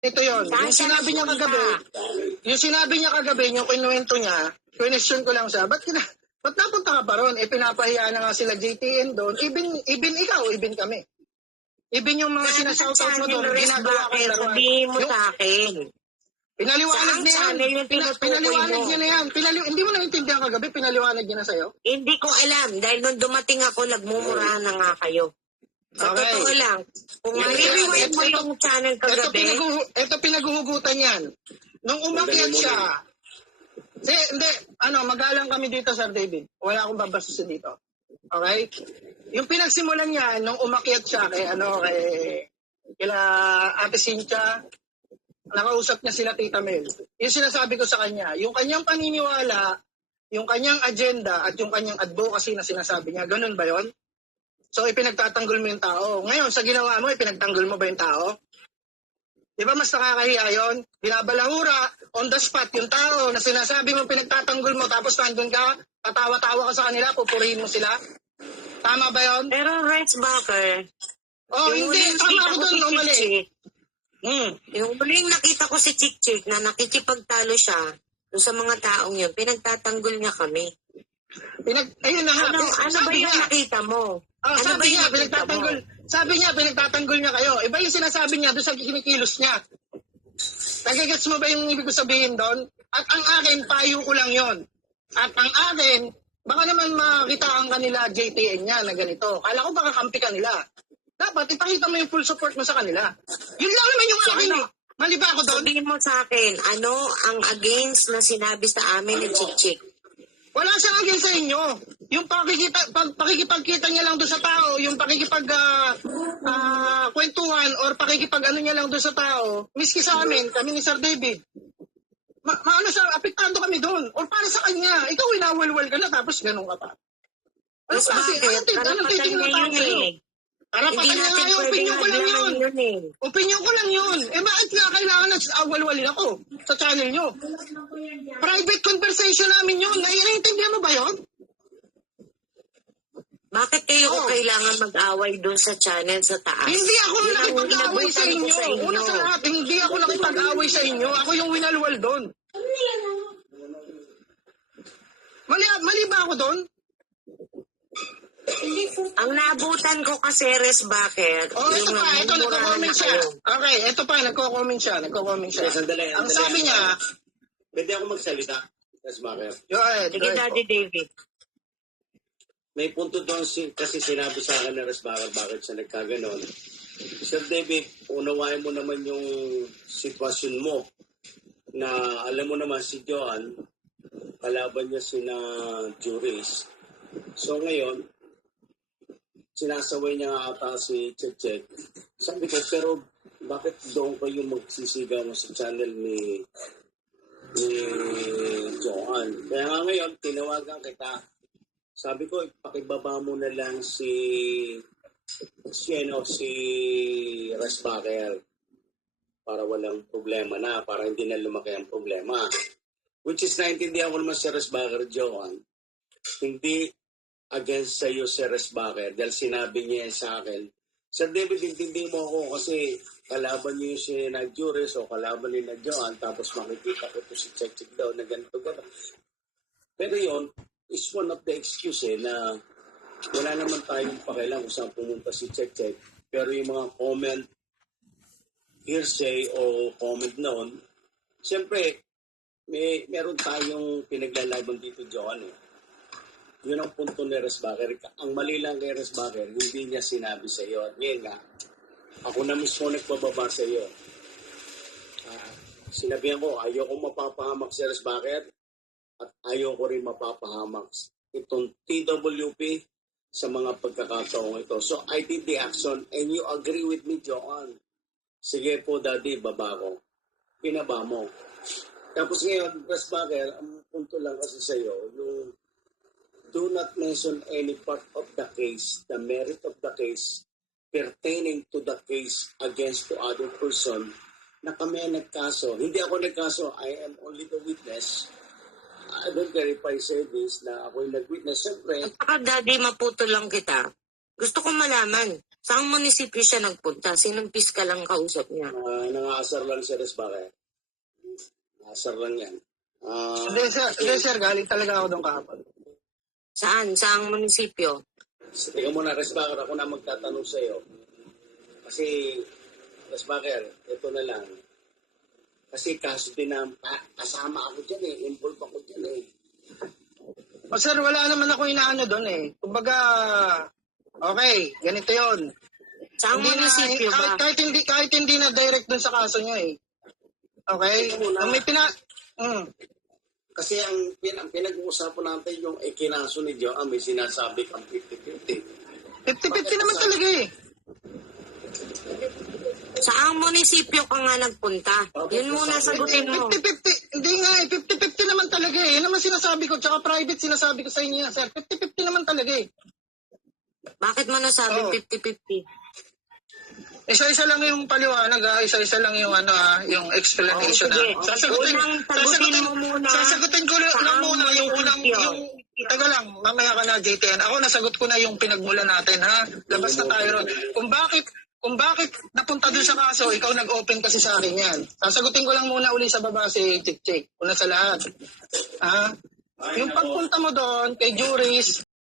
ito yon. Saan siya nagpunta? Yung sinabi niya kagabi, yung kinuwento niya, question ko lang siya, ba't napunta ka pa ron? Pinapahiya na nga sila JTN doon. Even ikaw, even kami. Even yung mga sinashoutout mo doon, ginagawa ka laruan. Sabihin mo sa akin. Pinaliwanag niya yan. Pinaliwanag niya na yan. Hindi mo naintindihan kagabi, pinaliwanag niya na sa'yo? Hindi ko alam. Dahil nung dumating ako, nagmumurahan na nga kayo. Sa totoo lang. Kung i-rewind mo yung channel kagabi. Ito pinaghuhugutan yan. Nung umakyat siya, magalang kami dito, Sir David. Wala akong babastusin dito. Okay? Yung pinagsimulan niya, nung umakyat siya kila Ate Cynthia, nakausap niya sila Tita Mel. Yung sinasabi ko sa kanya, yung kanyang paniniwala, yung kanyang agenda, at yung kanyang advocacy na sinasabi niya, ganun ba yon? So, ipinagtatanggol mo yung tao. Ngayon, sa ginawa mo, ipinagtanggol mo ba yung tao? Di ba mas nakakahiya yun? Binabalahura, on the spot, yung tao na sinasabi mo, pinagtatanggol mo, tapos nandun ka, patawa-tawa ka sa kanila, pupurihin mo sila. Tama ba yun? Pero Retzbacher, hindi. Tama ako doon, mali. Yung huling nakita ko si Chick na nakikipagtalo siya doon sa mga taong yun, pinagtatanggol niya kami. Ayun na nga. Ano ba yung nakita mo? Sabi niya, pinagtatanggol niya kayo. Iba yung sinasabi niya doon sa kinikilos niya. Nagigets mo ba yung ibig ko sabihin doon? At ang akin, payo ko lang yon. At ang akin, baka naman makita ang kanila JTN niya na ganito. Kala ko baka kampi kanila. Dapat ipakita mo yung full support mo sa kanila. Yun lang naman yung akin. Mali ba ako doon? Sabihin mo sa akin, ano ang against na sinabi sa amin ni Chick? Wala siyang against sa inyo. Yung pakikipagkita niya lang doon sa tao, yung kwentuhan or pakikipag-ano niya lang doon sa tao, miski sa amin, kami ni Sir David. Apektado kami doon. Or para sa kanya, ikaw winawalwal ka na tapos ganun ka pa. Anong titingin ng tao sa'yo? Karapatan niya nga yung opinion ko lang yun. Opinion ko lang yun. Bakit nga kailangan na walwalin ako sa channel nyo? Private conversation namin yun. Naiintindihan mo ba yun? Bakit kayo kailangan mag-away doon sa channel sa taas? Hindi ako nakipag-away sa inyo. Una sa lahat, hindi ako nakipag-away sa inyo. Ako yung winalwal doon. Mali ba ako doon? Ang nabutan ko kasi, Retzbacher, ito nagko-comment siya. Okay, ito pa, nagko-comment siya. Sandali. Ang sabi niya, pwede ako magsalita, Retzbacher. Sige, Daddy David. May punto doon kasi sinabi sa akin ng Retzbacher bakit siya nagkaganon. Sir David, unawain mo naman yung sitwasyon mo na alam mo naman si Joan, kalaban niya sina Juris. So ngayon, sinasaway niya nga ata si Chick. Sabi ko, pero bakit doon kayo magsisigaw sa channel ni Joan? Kaya nga ngayon, tinawagan kita. Sabi ko, pakibaba mo na lang si Retzbacher para walang problema na, para hindi na lumaki ang problema. Which is, naintindihan ko naman si Retzbacher, Joan. Hindi against sa iyo si Retzbacher dahil sinabi niya sa akin, Sir David, intindi mo ako kasi kalaban niyo si Juris o kalaban ni Joan tapos makikita ko to si Chick daw na ganito. Pero yon is one of the excuse na wala naman tayong pakialam kung saan pumunta si Chick. Pero yung mga comment, hearsay o comment noon, siyempre, meron tayong pinaglalaban dito, Joan. Yun ang punto ni Retzbacher. Ang mali lang kay Retzbacher, hindi niya sinabi sa iyo. At ngayon nga, ako na mismo nagpababa sa iyo. Sinabihan ko, ayaw ko mapapahamak si Retzbacher at ayaw ko rin mapapahamak itong TWP sa mga pagkakataong ito. So, I did the action and you agree with me, Joan. Sige po, Daddy, baba ko. Pinaba mo. Tapos ngayon, Retzbacher, ang punto lang kasi sa iyo, yung do not mention any part of the case, the merit of the case, pertaining to the case against the other person na kami nagkaso. Hindi ako nagkaso, I am only the witness. I don't care if I say this na ako'y nag-witness. Siyempre, At saka, Daddy, maputo lang kita. Gusto ko malaman, Saang munisipyo siya nagpunta? Sinong piskal ang kausap niya? Nangaasar lang si Resbaque. Nangaasar lang yan. Hindi, sir, galing talaga ako doon kahapon. Saan? Saang munisipyo? Teka muna, Resbaque, ako na magtatanong sa iyo. Kasi, Resbaque, ito na lang. Kasi kaso din na kasama ako dyan involved ako dyan O sir, wala naman ako inaano doon Kumbaga, okay, ganito yon. Saang munisipyo ba? Kahit hindi na direct doon sa kaso niyo Okay? Ang may Kasi ang pinag-uusapan natin yung kinaso ni Joe, may sinasabi kang 50-50. 50-50 naman talaga Saang munisipyo ka nga nagpunta? Yun muna sagutin mo. 50-50, hindi nga 50-50 naman talaga Yan naman sinasabi ko, tsaka private sinasabi ko sa inyo sir. 50-50 naman talaga Bakit mo nasabing 50-50? Isa-isa lang yung paliwanag isa-isa lang yung yung explanation Sige. Sasagutin ko lang muna yung unang taga lang, mamaya ka na JTN. Ako nasagot ko na yung pinagmula natin Labas na tayo ron. Kung bakit napunta dun sa kaso, ikaw nag-open kasi sa akin yan. Sasagutin ko lang muna uli sa baba si Chick Chick. Una sa lahat. Yung pagpunta mo doon kay Juris,